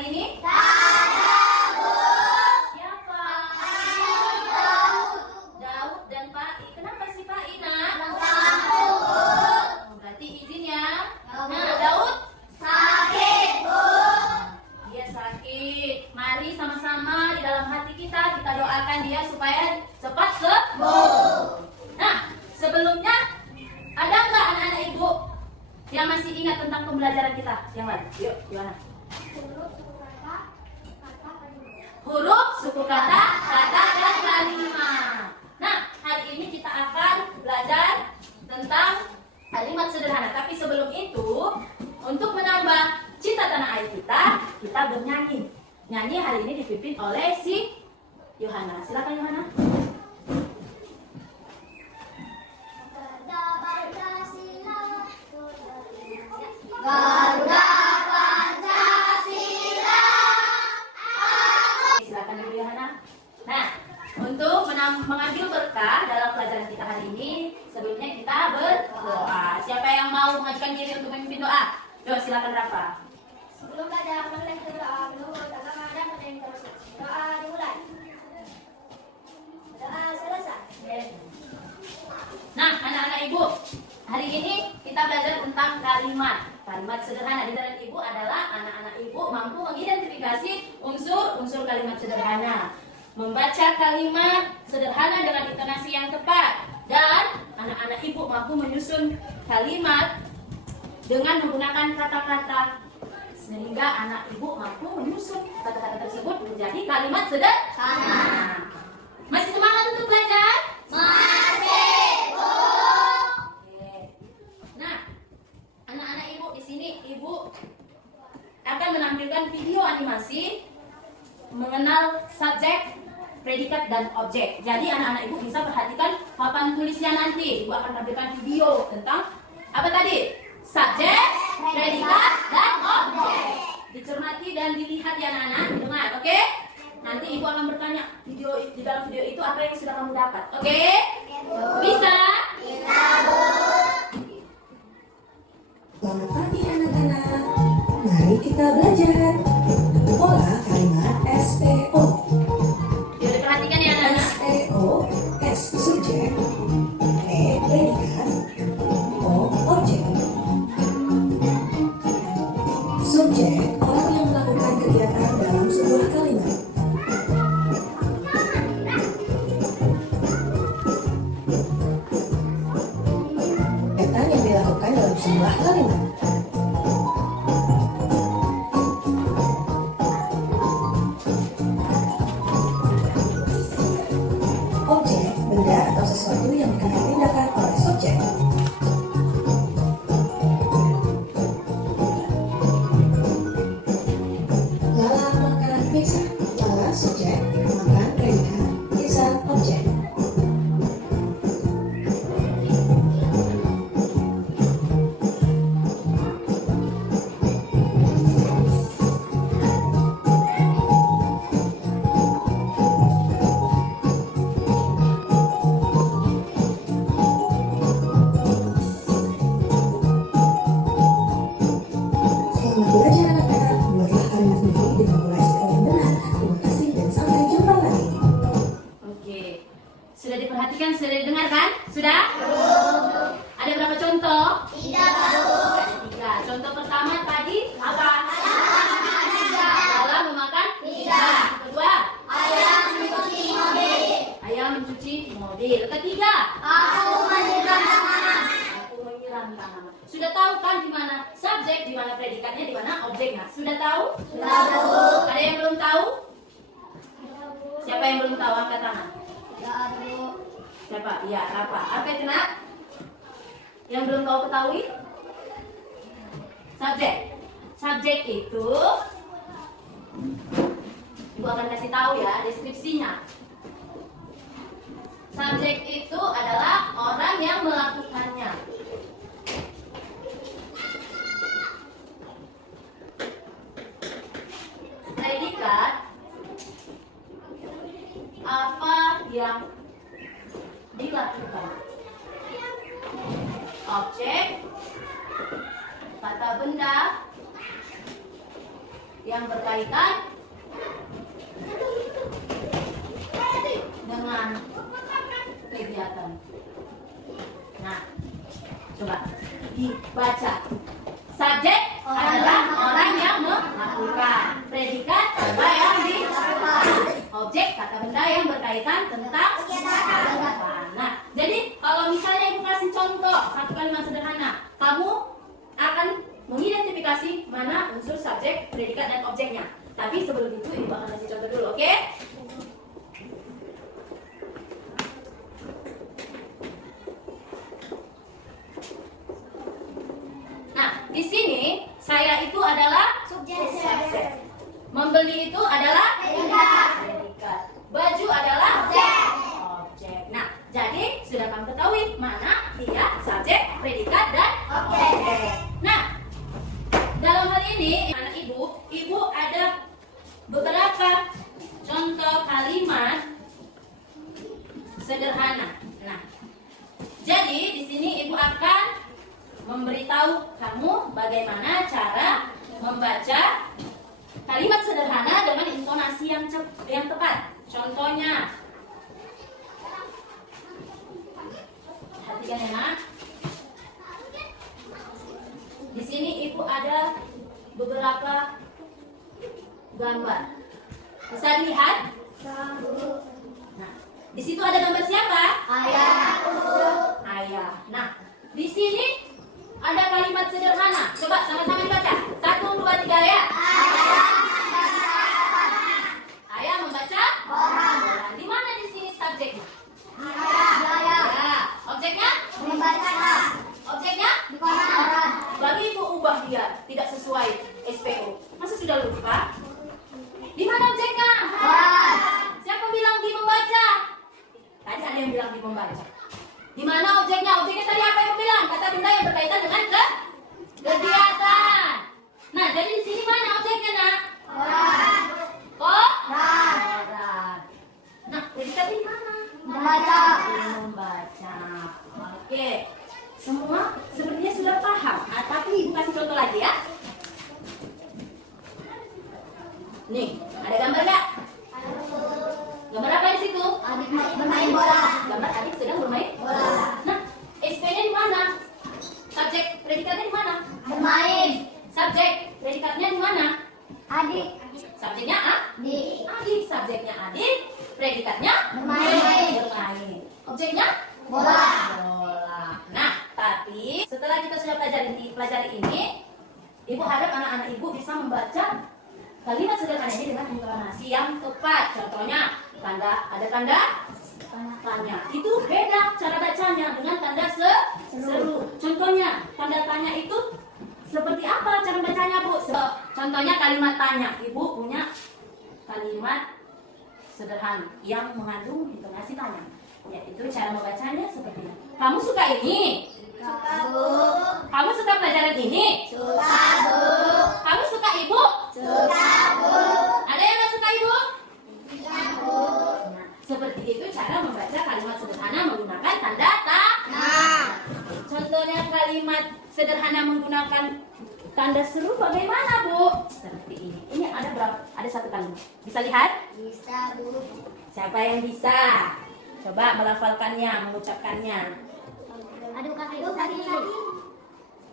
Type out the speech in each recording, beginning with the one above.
hari ini? Siapa? Daud dan Pak I. Kenapa sih Pak I, nak? Berarti izin ya. Nah, Daud? Sakit, Bu. Dia sakit. Mari sama-sama di dalam hati kita doakan dia supaya cepat sembuh. Nah, sebelumnya ada nggak anak-anak ibu yang masih ingat tentang pembelajaran kita yang lain? Yuk, gimana? Huruf, suku kata, dan kalimat. Nah, hari ini kita akan belajar tentang kalimat sederhana. Tapi sebelum itu, untuk menambah cinta tanah air kita bernyanyi. Nyanyi hari ini dipimpin oleh si Yohana. Silakan Yohana. Garuda Pancasila. Silakan Ibu Yohana. Nah, untuk mengambil berkah dalam pelajaran kita hari ini, sebelumnya kita berdoa. Siapa yang mau mengajukan diri untuk memimpin doa? Yuk, silakan Rafa. Sebelum belajar, mari kita berdoa menurut agama dan pendidikan Rasul. Doa dimulai. Doa selesai. Nah, anak-anak ibu, hari ini kita belajar tentang kalimat. Kalimat sederhana di dalam ibu adalah anak-anak ibu mampu mengidentifikasi unsur-unsur kalimat sederhana, membaca kalimat sederhana dengan intonasi yang tepat, dan anak-anak ibu mampu menyusun kalimat dengan menggunakan kata-kata sehingga anak ibu mampu menyusun kata-kata tersebut menjadi kalimat sederhana. Masih semangat untuk belajar? Masih, Bu. Oke. Nah, anak-anak ibu di sini ibu akan menampilkan video animasi mengenal subjek, predikat, dan objek. Jadi anak-anak ibu bisa perhatikan papan tulisnya nanti. Ibu akan tampilkan video tentang apa tadi? Subjek, predikat, dan objek. Dicermati dan dilihat ya anak-anak, didengar, oke? Nanti ibu akan bertanya di dalam video itu apa yang sudah kamu dapat, oke? Bisa? Bisa, Bu. Selamat pagi anak-anak. Mari kita belajar pola kalimat SPO. Yuk diperhatikan ya anak-anak. SPO, S subjek, P predikat, O objek. Subjek orang yang melakukan kegiatan dalam sebuah kalimat. Kegiatan yang dilakukan dalam sebuah kalimat. Objek, benda atau sesuatu yang dikendaki tindakan oleh subjek. Lala makan pizza. Lala subjek, makan predikat, pizza objek. Selamat belajar anak-anak. Buatlah kalimat ini dengan mulai sekolah yang benar. Terima kasih dan sampai jumpa lagi. Oke. Sudah diperhatikan, sudah didengarkan? Sudah? Ada berapa contoh? Tidak, Bu. Ada 3. Contoh pertama tadi apa? Dalam memakan pizza. Kedua, Ayam mencuci mobil. ayam mencuci mobil. Ketiga, Aku menyiram tanaman. aku menyiram tanaman. Sudah tahu kan di mana subjek, di mana predikatnya, di mana objeknya? Sudah tahu? Sudah, Bu. Ada yang belum tahu? Siapa yang belum tahu angkat tangan? Tidak, Bu. Siapa? Iya, Rafa. Apa itu nak? Yang belum kau ketahui? Subjek. Subjek itu Ibu akan kasih tahu ya deskripsinya. Subjek itu adalah orang yang melakukannya. Predikat apa yang dilakukan. Objek, kata benda, yang berkaitan dengan kegiatan. Nah, coba dibaca. Subjek adalah orang yang melakukan. Predikat apa yang dilakukan. Objek kata benda yang berkaitan tentang kegiatan. Nah, jadi kalau misalnya ibu kasih contoh satu kalimat sederhana, kamu akan mengidentifikasi mana unsur subjek, predikat, dan objeknya. Tapi sebelum itu ibu akan kasih contoh dulu, oke? Nah, di sini saya itu adalah Subjek. membeli itu adalah predikat. Baju adalah objek. Nah, jadi sudah kamu ketahui mana dia subjek, predikat, dan objek. Nah, dalam hal ini anak ibu ada beberapa contoh kalimat sederhana. Nah, jadi di sini ibu akan memberitahu kamu bagaimana cara membaca kalimat sederhana dengan intonasi yang tepat. Contohnya, perhatikan ya nak. Di sini ibu ada beberapa gambar. Bisa dilihat? Nah, di situ ada gambar siapa? Ayah. Nah, di sini ada kalimat sederhana. Coba sama-sama dibaca. 1, 2, 3 ya. Ayah membaca koran. Di mana di sini subjeknya? Ya. Objeknya? Objeknya? Bagi ibu ubah dia tidak sesuai SPO. Masa sudah lupa? Di mana objeknya? Siapa bilang di membaca? Tadi ada yang bilang di membaca. Di mana objeknya? Objeknya tadi apa yang bilang? Kata benda yang berkaitan dengan kegiatan. Nah, jadi di sini mana objeknya, nak? Koran. Nah, predikatnya di mana? Membaca. Oke. Semua sepertinya sudah paham. Nah, tapi ibu kasih contoh lagi ya. Nih, ada gambar nggak? Gambar apa di situ? Adik bermain bola. Gambar adik sedang bermain bola. Nah, SP-nya di mana? Subjek predikatnya di mana? Bermain. Subjek predikatnya di mana? Adik. Subjeknya Di. adik, subjeknya adik, predikatnya Bermain. bermain. Objeknya Bola. bola. Nah, tapi setelah kita sudah pelajari ini, ibu harap anak-anak ibu bisa membaca kalimat sederhana ini dengan intonasi yang tepat. Contohnya, ada tanda tanya. Itu beda cara bacanya dengan tanda seru. Contohnya, tanda tanya itu seperti apa cara bacanya, Bu? Contohnya kalimat tanya. Ibu punya kalimat sederhana yang mengandung intonasi tanya. Yaitu cara membacanya seperti ini. Kamu suka ini? Suka, Bu. Kamu suka pelajaran ini? Suka, Bu. Kamu suka ibu? Suka, Bu. Ada yang nggak suka ibu? Iya, Bu. Nah, seperti itu cara membaca kalimat sederhana menggunakan tanda tanya. Contohnya kalimat sederhana menggunakan tanda seru bagaimana, Bu? Seperti ini. Ini ada berapa? Ada satu kalimat. Bisa lihat? Bisa, Bu. Siapa yang bisa? Coba melafalkannya, mengucapkannya. Aduh, kakiku sakit.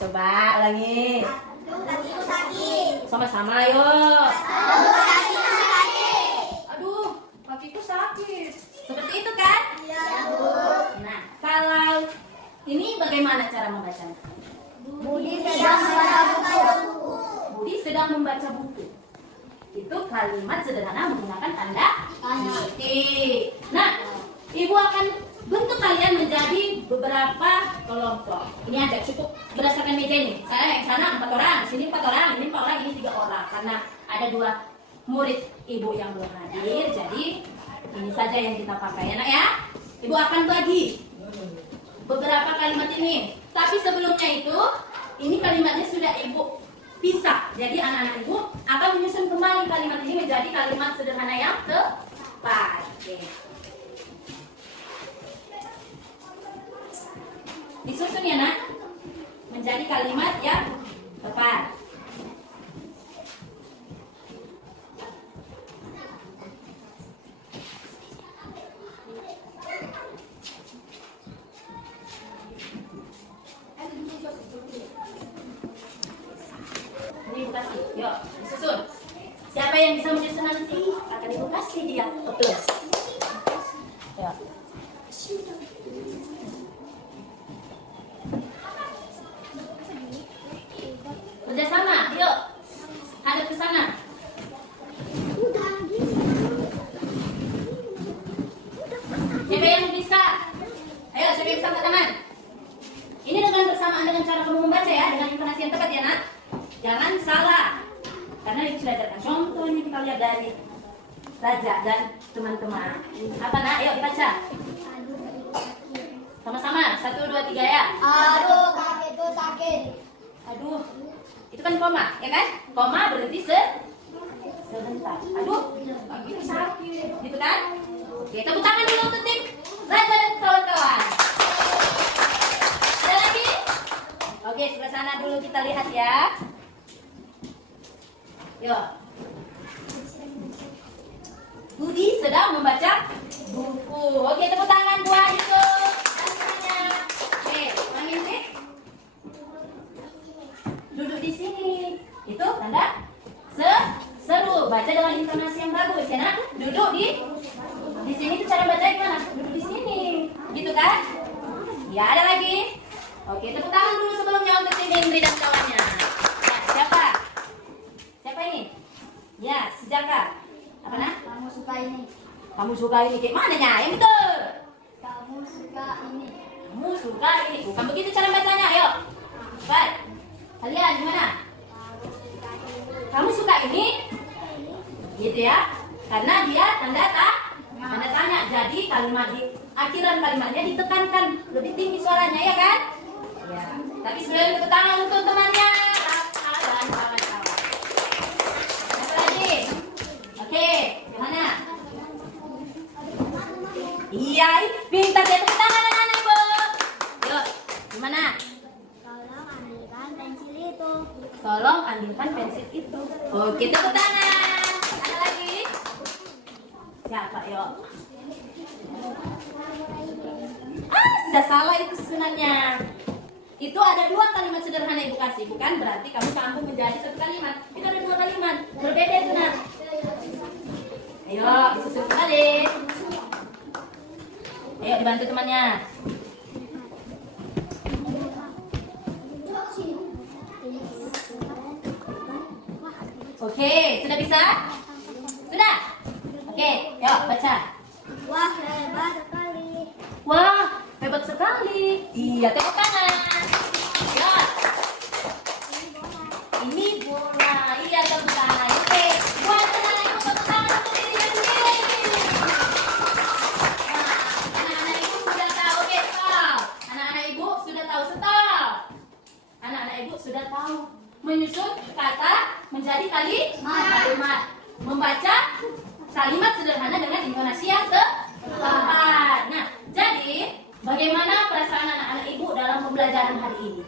Coba ulangi. Aduh, kakiku sakit. Sama-sama yuk. Aduh, kakiku sakit. Aduh, kakiku sakit. Seperti itu kan? Iya, Bu. Nah, kalau ini bagaimana cara membacanya? Budi sedang membaca buku. Budi sedang membaca buku. Itu kalimat sederhana menggunakan tanda Tanya. titik. Nah, ibu akan bentuk kalian menjadi beberapa kelompok. Ini aja cukup berdasarkan meja ini. Saya yang sana 4 orang, sini 4 orang, ini 4 orang, ini 3 orang. Karena ada 2 murid ibu yang belum hadir, jadi ini saja yang kita pakai, anak ya. Ibu akan bagi beberapa kalimat ini. Tapi sebelumnya itu, ini kalimatnya sudah ibu pisah. Jadi anak-anak ibu akan menyusun kembali kalimat ini menjadi kalimat sederhana yang tepat. Oke. Disusun ya nak, menjadi kalimat yang tepat. yang bisa menyusun nanti akan ibu kasih dia plus. Ya. Kerjasama, yuk. Hadap ke sana. Siapa yang bisa? Ayo, siapa yang bisa angkat tangan? Ini dengan bersamaan dengan cara kamu membaca ya, dengan intonasi yang tepat ya nak. Jangan salah. Karena itu sudah ajarkan. Contohnya kita lihat dari Raja dan teman-teman. Apa nak? Ayo dibaca. Sama-sama. 1, 2, 3 ya. Aduh, kakiku sakit. Aduh. Itu kan koma, ya kan? Koma berhenti sebentar. Aduh, kakiku sakit. Gitu kan? Oke, tepuk tangan dulu untuk tim Raja dan kawan-kawan. Ada lagi? Oke, sebelah sana dulu kita lihat ya. Yuk. Budi sedang membaca buku. Oke, tepuk tangan buat itu. Oke, panggil sih. Duduk di sini. Itu tanda seru. Baca dengan intonasi yang bagus ya nak. Duduk di sini tuh cara baca gimana? Duduk di sini. Gitu kan? Ya, ada lagi. Oke, tepuk tangan dulu sebelumnya untuk tim Indri dan kawannya. Ya, siapa? Siapa ini? Ya, Sejaka. Apa nak? Kamu suka ini. Kamu suka ini kayak mana ya? Yang betul. Kamu suka ini. Kamu suka ini. Bukan begitu cara bacanya. Ayo. Baik. Kalian gimana? Kamu suka ini? Gitu ya. Karena dia tanda tanya. Jadi kalimat di akhiran kalimatnya ditekankan lebih tinggi suaranya ya kan? Ya. Tapi sebelum tepuk tangan untuk temannya. Rafa dan kawan-kawan. Apa lagi? Oke, gimana? Iya, pintar ya, tepuk tangan anak-anak ibu. Yuk, gimana? Tolong ambilkan pensil itu. Tolong ambilkan pensil itu. Oke, tepuk tangan. Ada lagi? Siapa? Yuk. Sudah salah itu susunannya. Itu ada 2 kalimat sederhana ibu kasih, bukan berarti kamu sambung menjadi 1 kalimat. Itu ada 2 kalimat, berbeda itu nak. Ayo, disusun kembali. Ayo dibantu temannya. Oke, sudah bisa? Sudah? Oke, yuk baca. Wah, hebat sekali. Wah, hebat sekali. Iya, tepuk tangan. Ya. Ini bola. Iya, tepuk tangan. Oke, buat anak-anak ibu tepuk tangan untuk dirinya sendiri. Nah, anak-anak ibu sudah tahu. Oke, stop. Anak-anak ibu sudah tahu. Stop. Anak-anak ibu sudah tahu menyusun kata menjadi kalimat. Membaca kalimat sederhana dengan intonasi yang tepat. Nah, jadi bagaimana perasaan anak-anak ibu dalam pembelajaran hari ini?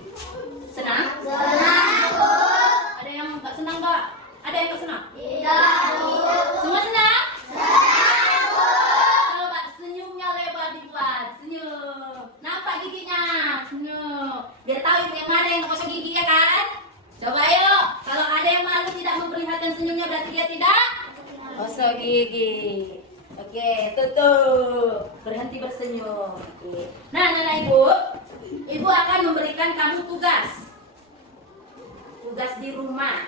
Senang? Senang, Bu. Ada yang nggak senang nggak? Ada yang nggak senang? Tidak, Bu. Semua senang? Senang, Bu. Coba senyumnya lebar dibuat. Senyum. Nampak giginya? Senyum. Biar tahu ibu yang mana yang gosok gigi ya kan? Coba yuk. Kalau ada yang malu tidak memperlihatkan senyumnya berarti dia tidak gosok gigi. Oke, tutup. Berhenti bersenyum. Oke. Nah, anak ibu akan memberikan kamu tugas di rumah.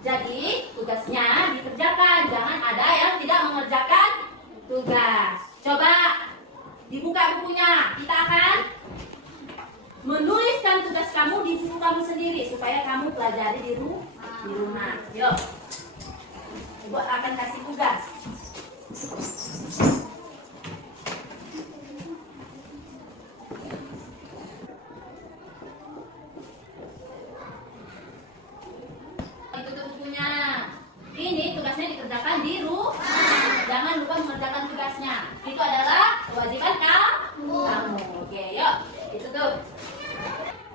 Jadi, tugasnya dikerjakan. Jangan ada yang tidak mengerjakan tugas. Coba dibuka bukunya. Kita akan menuliskan tugas kamu di buku kamu sendiri supaya kamu pelajari di rumah. Yuk. Ibu akan kasih tugas. Tutup bukunya. Ini tugasnya dikerjakan di rumah. Jangan lupa mengerjakan tugasnya. Itu adalah kewajiban kamu. Oke, yuk. Ditutup.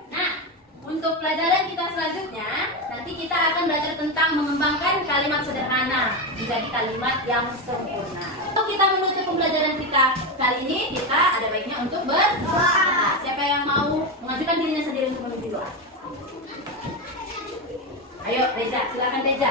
Nah, untuk pelajaran kita selanjutnya, nanti kita akan belajar tentang mengembangkan kalimat sederhana menjadi kalimat yang sempurna. Untuk kita menutup pembelajaran kita kali ini, kita ada baiknya untuk berdoa. Siapa yang mau mengajukan dirinya sendiri untuk menuju doa? Ayo, Reza, silakan Reza.